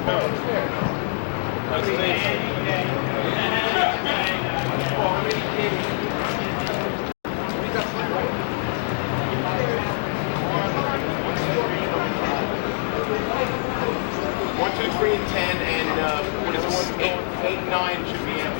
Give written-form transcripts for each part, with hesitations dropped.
One, two, three, and 10, and what is it? Eight, 9 should be in.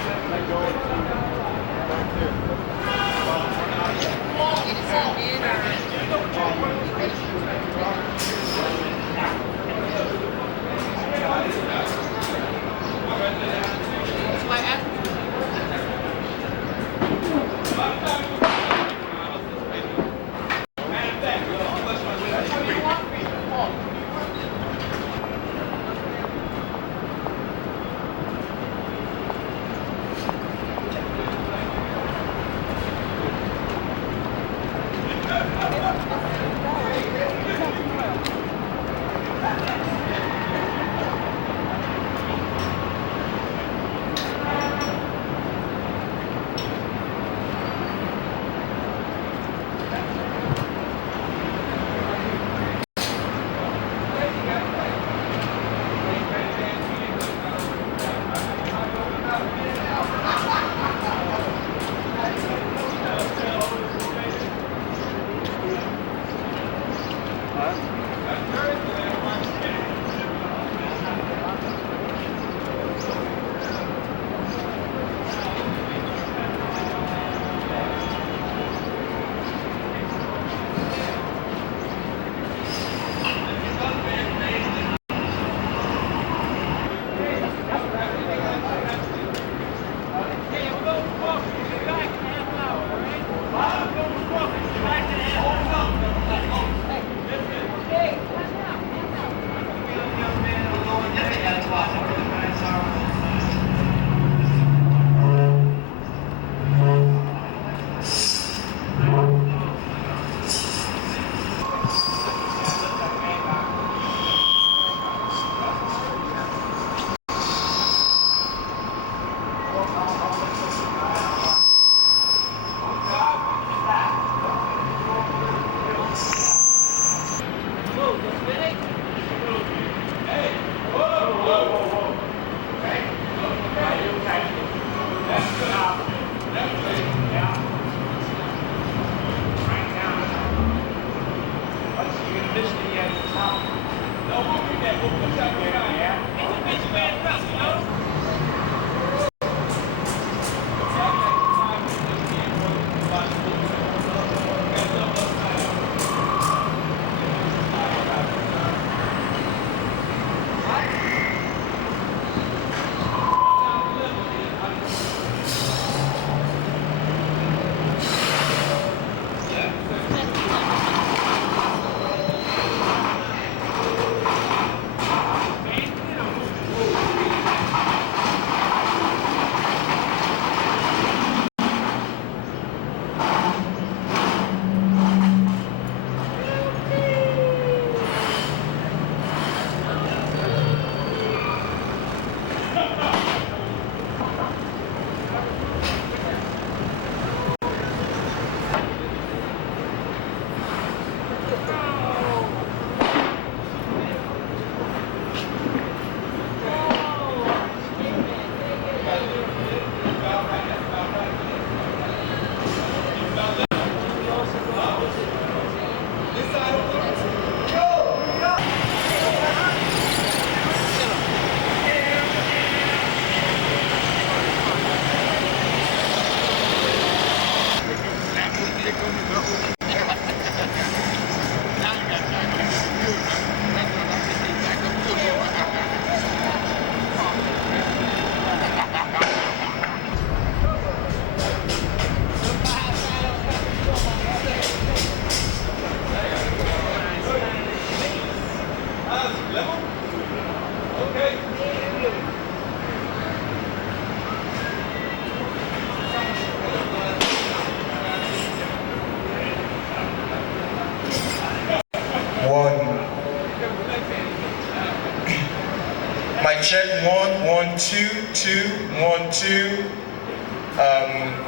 Mic check, 1, 1, 2, 2, 1, 2.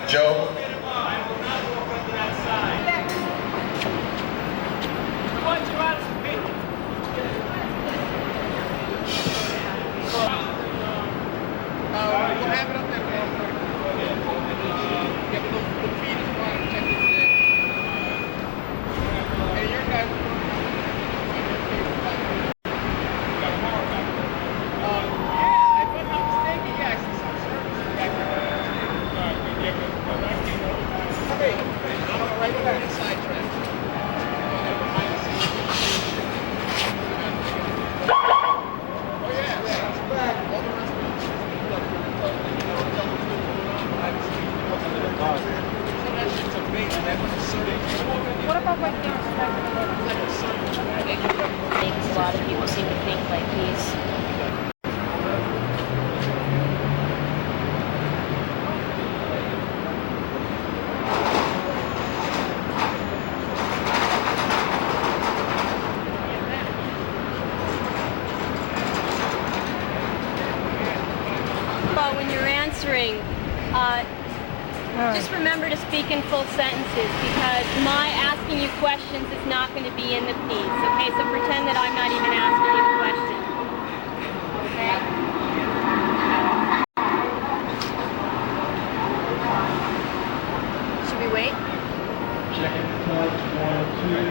Joe. when you're answering, just remember to speak in full sentences, because my asking you questions is not going to be in the piece, okay? So pretend that I'm not even asking you the question, okay? Should we wait? Check it. 1, 2.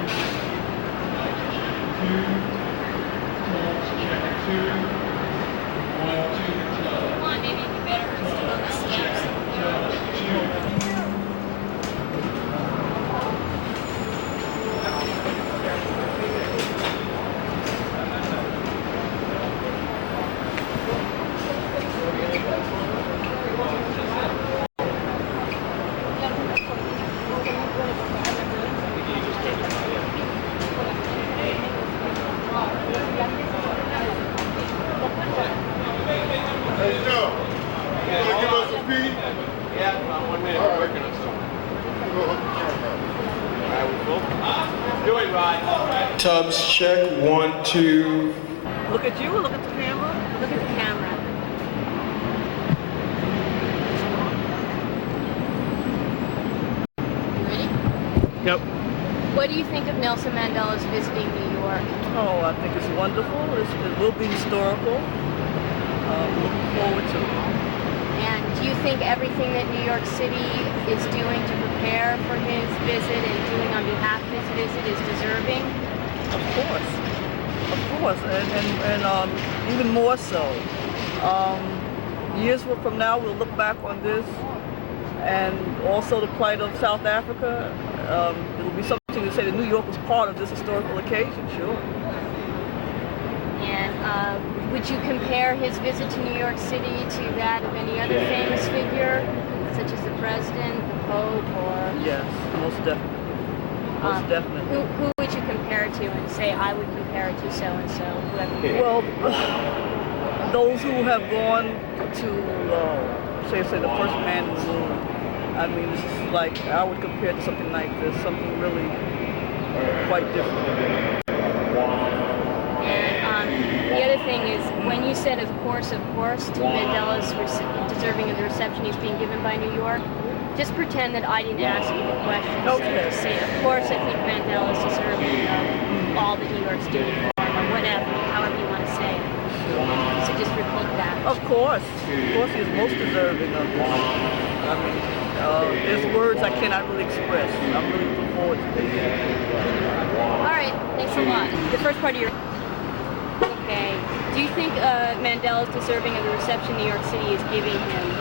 2. Check 2. 1, 2. Come on, maybe it'd be better to sit on the steps. Hey, Joe, you gonna give us a feed? Yeah, about 1 minute. All right. Working on something. Go hook the camera up. All right, we go. Do it, Rod. Tubbs, check 1, 2. Look at you, look at the camera. Look at the camera. You ready? Yep. What do you think of Nelson Mandela's visiting New York? Oh, I think it's wonderful. It will be historical. Looking forward to it. And do you think everything that New York City is doing to prepare for his visit and doing on behalf of his visit is deserving? Of course, and even more so. Years from now, we'll look back on this, and also the plight of South Africa. It'll be something to say that New York was part of this historical occasion, sure. And would you compare his visit to New York City to that of any other famous figure, such as the President, the Pope, or... Yes, most definitely. Most definitely. Who would you compare it to and say, I would compare it to so-and-so, whoever? Well, those who have gone to, say, the first man in the moon, I mean, it's like, I would compare it to something like this, something really quite different. And the other thing is, when you said, of course, to Mandela's deserving of the reception he's being given by New York, just pretend that I didn't ask you the question. Okay. So just say, of course, I think Mandela's deserving of all that New York's doing for him, or whatever, however you want to say it. So just repeat that. Of course he's most deserving of this. I mean, there's words I cannot really express. I'm really looking forward to this. All right, thanks a lot. The first part of your... Okay. Do you think Mandela's deserving of the reception New York City is giving him?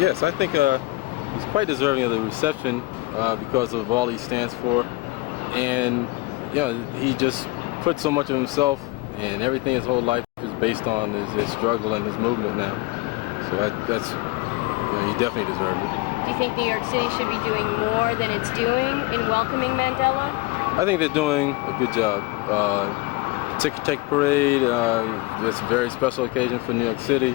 Yes, I think he's quite deserving of the reception because of all he stands for, and he just put so much of himself, and everything his whole life is based on his struggle and his movement now. So that's he definitely deserves it. Do you think New York City should be doing more than it's doing in welcoming Mandela? I think they're doing a good job. Ticket parade, it's a very special occasion for New York City.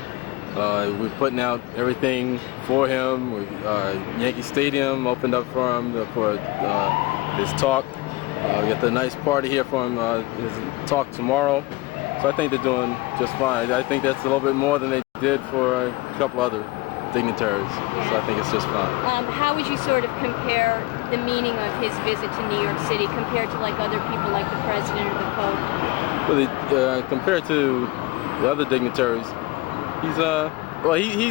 We're putting out everything for him. Yankee Stadium opened up for him for his talk. We got the nice party here for him, his talk tomorrow. So I think they're doing just fine. I think that's a little bit more than they did for a couple other dignitaries. Yeah. So I think it's just fine. How would you sort of compare the meaning of his visit to New York City compared to like other people like the President or the Pope? Well, compared to the other dignitaries, he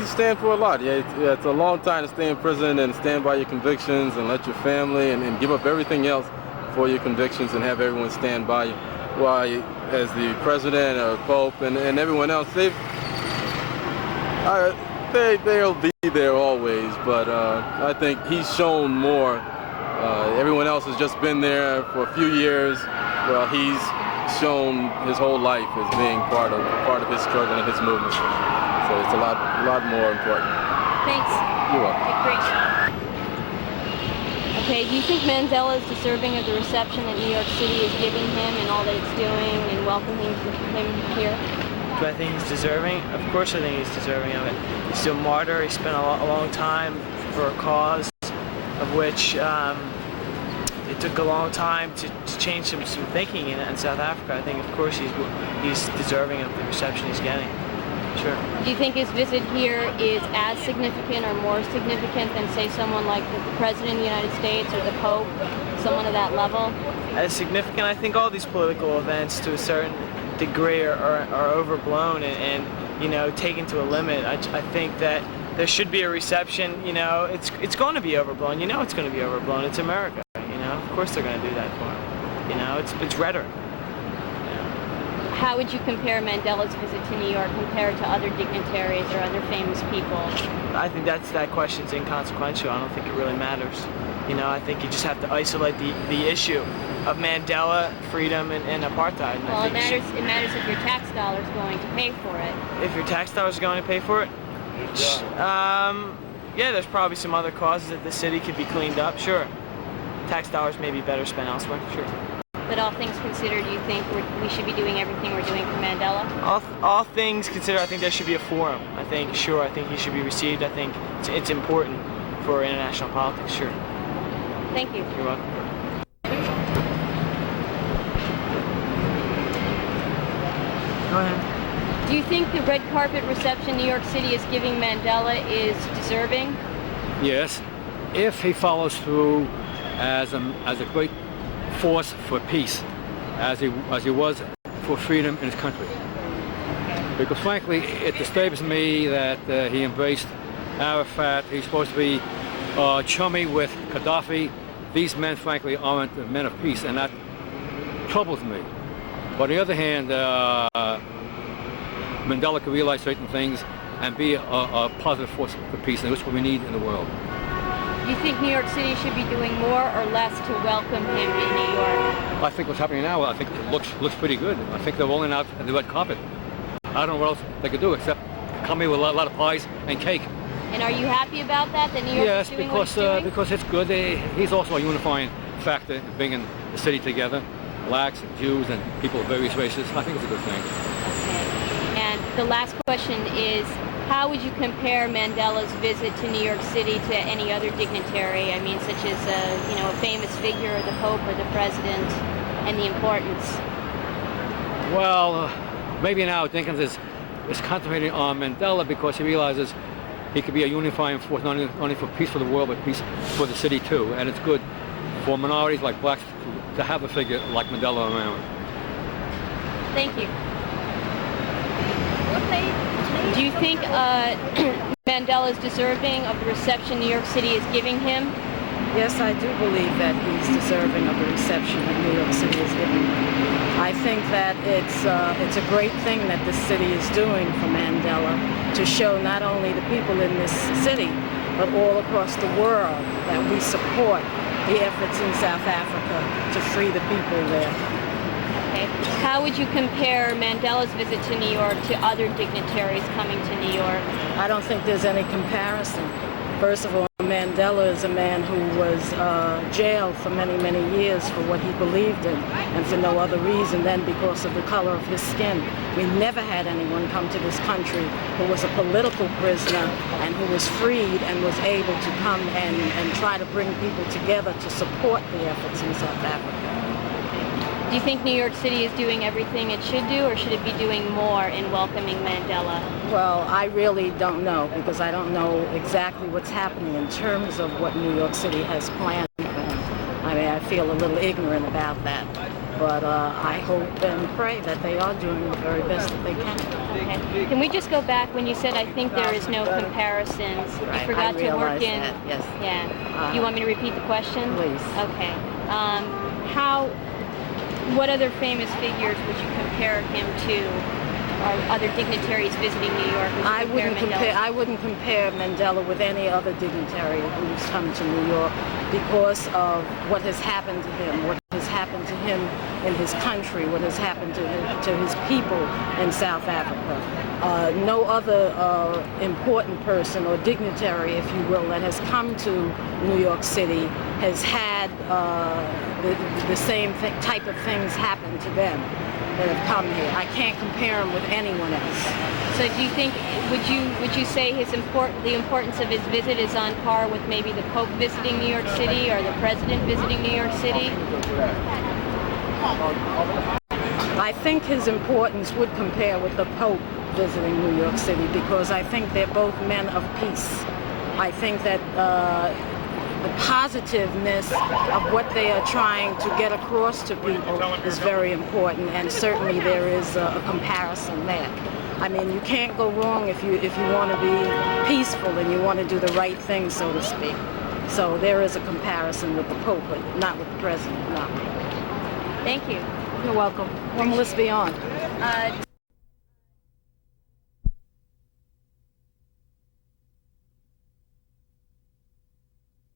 stands for a lot. Yeah, it's a long time to stay in prison and stand by your convictions and let your family and give up everything else for your convictions and have everyone stand by you. Well, as the President or Pope and everyone else, they'll be there always, but I think he's shown more. Everyone else has just been there for a few years. Well, he's shown his whole life as being part of his struggle and his movement. So it's a lot more important. Thanks. You're welcome. Okay, great job. Okay, do you think Mandela is deserving of the reception that New York City is giving him and all that it's doing and welcoming him here? Do I think he's deserving? Of course I think he's deserving of it. He's still a martyr. He spent a long time for a cause of which it took a long time to change some thinking in South Africa. I think, of course, he's deserving of the reception he's getting. Sure. Do you think his visit here is as significant or more significant than, say, someone like the President of the United States or the Pope, someone of that level? As significant, I think all these political events to a certain degree are overblown and you know, taken to a limit. I think that there should be a reception. You know, it's going to be overblown. You know, it's going to be overblown. It's America. You know, of course they're going to do that for him. You know, it's rhetoric. How would you compare Mandela's visit to New York compared to other dignitaries or other famous people? I think that question's inconsequential. I don't think it really matters. You know, I think you just have to isolate the issue of Mandela, freedom, and apartheid. And Well, I it think matters if your tax dollar's going to pay for it. if your tax dollars are going to pay for it, yeah, there's probably some other causes that the city could be cleaned up. Sure, tax dollars may be better spent elsewhere. Sure. But all things considered, do you think we should be doing everything we're doing for Mandela? All things considered, I think there should be a forum. I think he should be received. I think it's important for international politics. Sure. Thank you. You're welcome. Go ahead. Do you think the red carpet reception New York City is giving Mandela is deserving? Yes, if he follows through as a great force for peace, as he was for freedom in his country. Because frankly, it disturbs me that he embraced Arafat. He's supposed to be chummy with Gaddafi. These men, frankly, aren't men of peace, and that troubles me. But on the other hand, Mandela could realize certain things and be a positive force for peace, and that's what we need in the world. Do you think New York City should be doing more or less to welcome him in New York? I think what's happening now, I think it looks pretty good. I think they're rolling out the red carpet. I don't know what else they could do except come here with a lot of pies and cake. And are you happy about that New York Yes, is doing what it's doing? because it's good. He's also a unifying factor in bringing the city together. Blacks, Jews, and people of various races. I think it's a good thing. Okay. And the last question is, how would you compare Mandela's visit to New York City to any other dignitary? I mean, such as a famous figure, the Pope or the President, and the importance. Well, maybe now Dinkins is concentrating on Mandela because he realizes he could be a unifying force not only for peace for the world, but peace for the city too. And it's good for minorities like blacks to have a figure like Mandela around. Thank you. Do you think Mandela is deserving of the reception New York City is giving him? Yes, I do believe that he's deserving of the reception that New York City is giving him. I think that it's a great thing that the city is doing for Mandela to show not only the people in this city, but all across the world that we support the efforts in South Africa to free the people there. Okay. How would you compare Mandela's visit to New York to other dignitaries coming to New York? I don't think there's any comparison. First of all, Mandela is a man who was jailed for many, many years for what he believed in, and for no other reason than because of the color of his skin. We never had anyone come to this country who was a political prisoner and who was freed and was able to come and try to bring people together to support the efforts in South Africa. Do you think New York City is doing everything it should do, or should it be doing more in welcoming Mandela? Well, I really don't know, because I don't know exactly what's happening in terms of what New York City has planned for him. I mean, I feel a little ignorant about that. But I hope and pray that they are doing the very best that they can. Okay. Can we just go back when you said, I think there is no comparisons? Right, You forgot I to work realize in... that, yes. Yeah. You want me to repeat the question? Please. Okay. What other famous figures would you compare him to, or other dignitaries visiting New York? I wouldn't compare Mandela with any other dignitary who's come to New York because of what has happened to him, what has happened to him in his country, what has happened to his people in South Africa. No other important person or dignitary, if you will, that has come to New York City has had the same type of things happen to them that have come here. I can't compare him with anyone else. So do you think, would you say the importance of his visit is on par with maybe the Pope visiting New York City or the President visiting New York City? I think his importance would compare with the Pope visiting New York City, because I think they're both men of peace. I think that the positiveness of what they are trying to get across to people is very important, and certainly there is a comparison there. I mean, you can't go wrong if you want to be peaceful and you want to do the right thing, so to speak. So there is a comparison with the Pope, but not with the President, no. Thank you. You're welcome. When will this be on?